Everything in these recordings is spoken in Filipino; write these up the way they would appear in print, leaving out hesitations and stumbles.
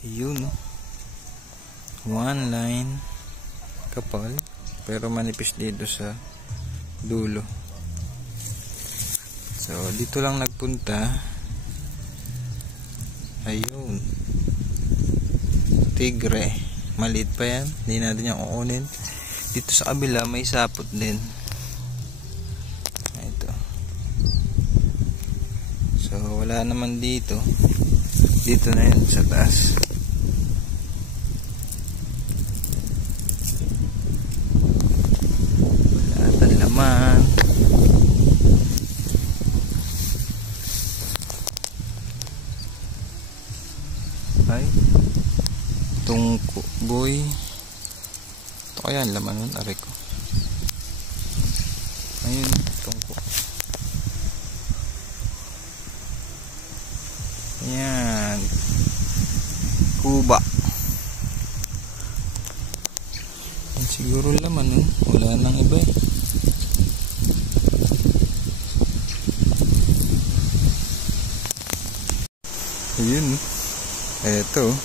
Yun, one line kapal pero manipis dito sa dulo. So dito lang nagpunta. Ayun, tigre, maliit pa yan, hindi natin yung kukunin. Dito sa kabila may sapot din. Ito. So wala naman dito. Dito na yan sa taas. Wala tayong laman. Ay, tungko boy. Ito kaya ang laman nun, aray ko. Ayun, tungko. Ayan, kuba. Yan siguro laman nun, wala nang iba eh. Ayun, eto,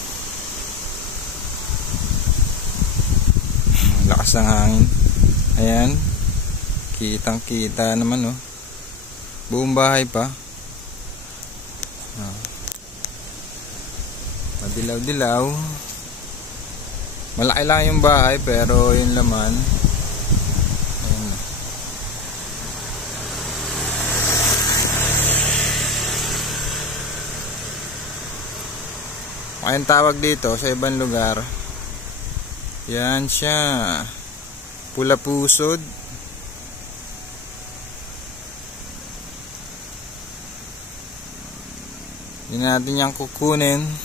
lakas ng hangin. Ayan, kitang kita naman oh, buong bahay pa. Madilaw-dilaw. Malaki lang yung bahay pero yung laman, ayun. Ayun tawag dito sa ibang lugar. Yan siya, pula pusod. Hindi natin yan kukunin.